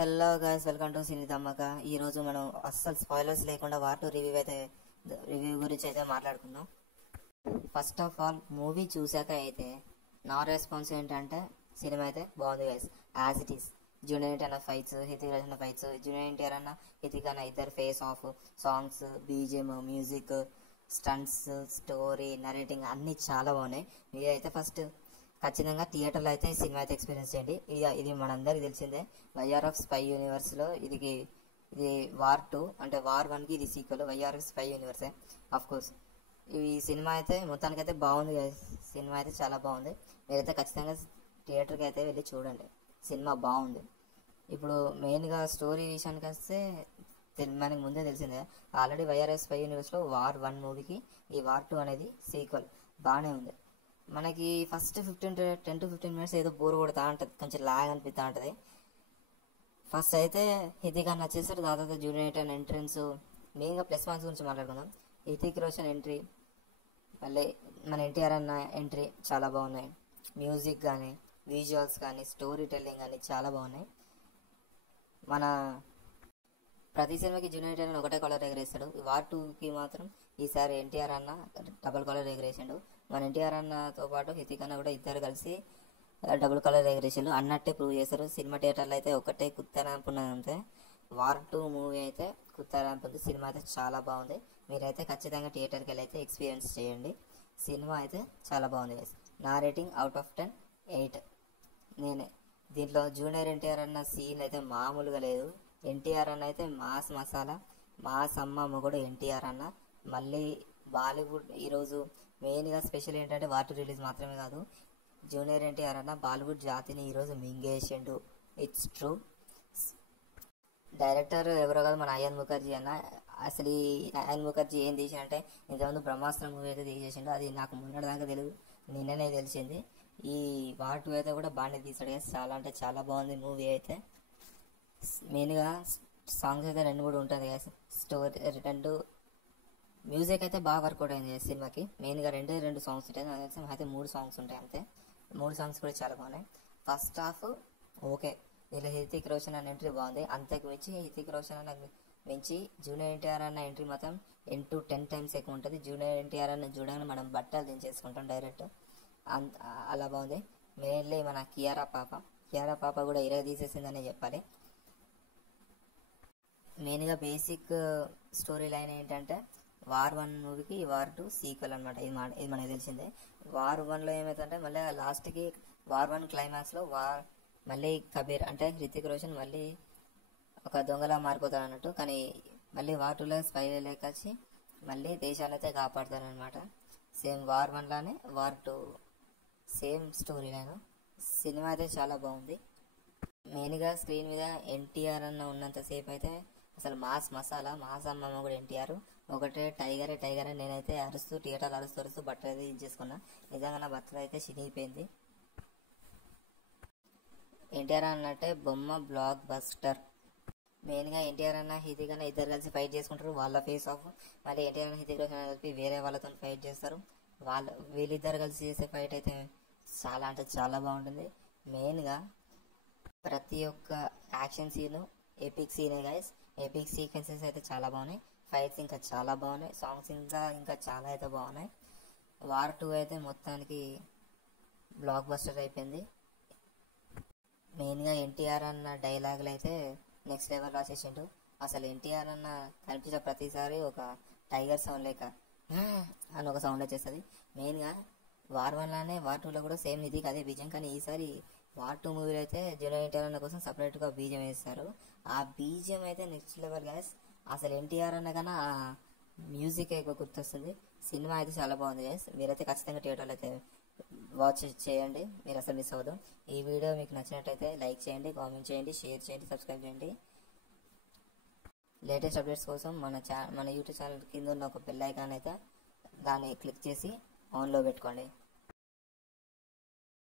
Hello guys, welcome to cine Dhamaka. ఈ రోజు మనం అస్సలు స్పాయిలర్స్ లేకుండా వార్ రివ్యూ గురించి అయితే మాట్లాడుకుందాం. ఫస్ట్ ఆఫ్ ఆల్ మూవీ చూసాక అయితే నా రెస్పాన్స్ ఏంటంటే సినిమా అయితే బాగుంది guys, as it is. Junior NTR అన్న ఫైట్స్, హితిక్ అన్న ఫైట్స్, జూనియర్ ఎన్టీఆర్ అన్న హితిక్ అన్న ఇద్దరు face off, songs, BGM, music, stunts, story, narrating అన్నీ చాలా బాగున్నాయి. మీరైతే ఫస్ట్ ఖచ్చితంగా థియేటర్లో అయితే ఈ సినిమా అయితే ఎక్స్పీరియన్స్ చేయండి. ఇది మనందరికీ తెలిసిందే. వైఆర్ఎఫ్ స్పై యూనివర్స్లో ఇది వార్ 2 అంటే వార్ 1కి ఇది సీక్వెల్. వైఆర్ఎఫ్ స్పై యూనివర్సే ఆఫ్ కోర్స్. ఈ సినిమా అయితే మొత్తానికైతే బాగుంది. సినిమా అయితే చాలా బాగుంది. మీరైతే ఖచ్చితంగా థియేటర్కి అయితే వెళ్ళి చూడండి, సినిమా బాగుంది. ఇప్పుడు మెయిన్గా స్టోరీ విషయానికి వస్తే మనకి ముందే తెలిసిందే. ఆల్రెడీ వైఆర్ఎఫ్ స్పై యూనివర్స్లో వార్ 1 మూవీకి ఈ వార్ 2 అనేది సీక్వెల్ బాగానే ఉంది. మనకి ఫస్ట్ 10 to 15 మినిట్స్ ఏదో బోర్ కొడతా ఉంటుంది, కొంచెం లాగ్ అనిపిస్తూ ఉంటుంది. ఫస్ట్ అయితే హితిక్ అన్న వచ్చేసరికి దాదాపు జూనియర్ ఎన్టీఆర్ ఎంట్రన్స్, మెయిన్గా ప్లస్ పాయింట్స్ గురించి మాట్లాడుకుందాం. హితిక్ రోషన్ ఎంట్రీ, మళ్ళీ మన ఎన్టీఆర్ అన్న ఎంట్రీ చాలా బాగున్నాయి. మ్యూజిక్ కానీ, విజువల్స్ కానీ, స్టోరీ టెల్లింగ్ కానీ చాలా బాగున్నాయి. మన ప్రతి సినిమాకి జూనియర్ ఎన్టీఆర్ ఒకటే కలర్ ఎగరేస్తాడు. వార్ 2కి మాత్రం ఈసారి ఎన్టీఆర్ అన్న డబుల్ కలర్ ఎగరేసాడు. మన ఎన్టీఆర్ అన్నతో పాటు హితిక్ అన్న కూడా ఇద్దరు కలిసి డబుల్ కలర్ ఎగరేసాడు అన్నట్టే ప్రూవ్ చేశారు. సినిమా థియేటర్లో అయితే ఒకటే కుత్త ర్యాంప్ ఉన్నది అంతే. వార్ 2 మూవీ అయితే కుత్త ర్యాంప్ ఉంది. సినిమా అయితే చాలా బాగుంది. మీరైతే ఖచ్చితంగా థియేటర్కి వెళ్ళి అయితే ఎక్స్పీరియన్స్ చేయండి. సినిమా అయితే చాలా బాగుంది. నా రేటింగ్ అవుట్ ఆఫ్ 10 8. నేనే దీంట్లో జూనియర్ ఎన్టీఆర్ అన్న సీన్ అయితే మామూలుగా లేదు. ఎన్టీఆర్ అన్న అయితే మాస్ మసాలా, మాస్ అమ్మ మొగుడు ఎన్టీఆర్ అన్న. మళ్ళీ బాలీవుడ్ ఈరోజు మెయిన్గా స్పెషల్ ఏంటంటే వార్ 2 రిలీజ్ మాత్రమే కాదు, జూనియర్ ఎన్టీఆర్ అన్న బాలీవుడ్ జాతిని ఈరోజు మింగేసిండు. It's true. డైరెక్టర్ ఎవరో కాదు, మన అయాన్ ముఖర్జీ అన్న. అసలు ఈ అయాన్ ముఖర్జీ ఏం తీసాడంటే ఇంతకుముందు బ్రహ్మాస్త్రం మూవీ అయితే తీసేసిండు. అది నాకు మొన్నటిదాకా తెలియదు, నిన్ననే తెలిసింది. ఈ వార్ 2 అయితే కూడా బాగానే తీసాడు. చాలా అంటే చాలా బాగుంది మూవీ అయితే. మెయిన్గా సాంగ్స్ అయితే 2-3 ఉంటుంది కదా, స్టోరీ 2, మ్యూజిక్ అయితే బాగా వర్కౌట్ అయింది సినిమాకి. మెయిన్గా 2 సాంగ్స్ ఉంటాయి, అయితే 3 సాంగ్స్ ఉంటాయి అంతే. 3 సాంగ్స్ కూడా చాలా బాగున్నాయి. ఫస్ట్ హాఫ్ ఓకే, ఇలా హితిక్ రోషన్ అన్న ఎంట్రీ బాగుంది. అంతకు మించి హితిక్ రోషన్ అన్న మించి జూనియర్ ఎన్టీఆర్ అన్న ఎంట్రీ మాత్రం 10 to 10 times ఎక్కువ ఉంటుంది. జూనియర్ ఎన్టీఆర్ అన్న చూడగానే మనం బట్టలు దించేసుకుంటాం డైరెక్ట్, అలా బాగుంది. మెయిన్లీ మన కియారా పాప కూడా ఇరగ తీసేసిందనే చెప్పాలి. మెయిన్గా బేసిక్ స్టోరీ లైన్ ఏంటంటే వార్ 1 మూవీకి వార్ 2 సీక్వెల్ అనమాట. ఇది మనకి తెలిసిందే. వార్ 1లో ఏమవుతుందంటే మళ్ళీ లాస్ట్కి వార్ 1 క్లైమాక్స్లో మళ్ళీ కబీర్ అంటే హృతిక్ రోషన్ మళ్ళీ ఒక దొంగలా మారిపోతాడు అన్నట్టు. కానీ మళ్ళీ వార్ 2లో స్పై లేకొచ్చి మళ్ళీ దేశాన్ని అయితే కాపాడుతారనమాట. సేమ్ వార్ 1 లానే war 2 same story line. Cinema అయితే చాలా బాగుంది. మెయిన్గా స్క్రీన్ మీద ఎన్టీఆర్ అన్న ఉన్నంతసేపు అయితే అసలు మాస్ మసాలా, మాస్ అమ్మమ్మ కూడా ఎన్టీఆర్ ఒకటే టైగరే. నేనైతే థియేటర్ అరుస్తూ బట్టలు అయితే ఇచ్చేసుకున్నా. నిజంగా నా బట్టలు అయితే చినిగిపోయింది. ఎన్టీఆర్ అన్నట్టే బొమ్మ బ్లాక్ బస్టర్. మెయిన్గా ఎన్టీఆర్ అన్న హితిక్ అన్న ఇద్దరు కలిసి ఫైట్ చేసుకుంటారు, వాళ్ళ ఫేస్ ఆఫ్. మళ్ళీ ఎన్టీఆర్ అన్న హితిక్ రోషన్ కలిపి వేరే వాళ్ళతో ఫైట్ చేస్తారు. వీళ్ళిద్దరు కలిసి చేసే ఫైట్ అయితే చాలా అంటే చాలా బాగుంటుంది. మెయిన్గా ప్రతి ఒక్క యాక్షన్ సీను ఎపిక్ సీనే గైస్. ఎపిక్ సీక్వెన్సెస్ అయితే చాలా బాగున్నాయి. ఫైట్స్ ఇంకా చాలా బాగున్నాయి. సాంగ్స్ ఇంకా చాలా అయితే బాగున్నాయి. వార్ 2 అయితే మొత్తానికి బ్లాక్ బస్టర్ అయిపోయింది. మెయిన్గా ఎన్టీఆర్ అన్న డైలాగులు అయితే నెక్స్ట్ లెవెల్ రాసేసిండు. అసలు ఎన్టీఆర్ అన్న కనిపించే ప్రతిసారి ఒక టైగర్ సౌండ్ లేక అని ఒక సౌండ్ వచ్చేస్తుంది. మెయిన్గా వార్ 1 లానే వార్ 2లో కూడా సేమ్ ఇది అదే బీజం. కానీ ఈసారి వార్ 2 మూవీలో అయితే జూనియర్ ఎన్టీఆర్ అన్న కోసం సపరేట్గా బీజం వేస్తారు. ఆ బీజం అయితే నెక్స్ట్ లెవెల్ గైస్. అసలు ఎన్టీఆర్ అన్న కన్నా ఆ మ్యూజిక్ ఎక్కువ గుర్తొస్తుంది. సినిమా అయితే చాలా బాగుంది గైస్. మీరైతే ఖచ్చితంగా థియేటర్లో అయితే వాచ్ చేయండి, మీరు అసలు మిస్ అవ్వదు. ఈ వీడియో మీకు నచ్చినట్టయితే లైక్ చేయండి, కామెంట్ చేయండి, షేర్ చేయండి, సబ్స్క్రైబ్ చేయండి. లేటెస్ట్ అప్డేట్స్ కోసం మన యూట్యూబ్ ఛానల్ కింద ఉన్న ఒక బెల్ ఐకాన్ అయితే దాన్ని క్లిక్ చేసి ఆన్లో పెట్టుకోండి.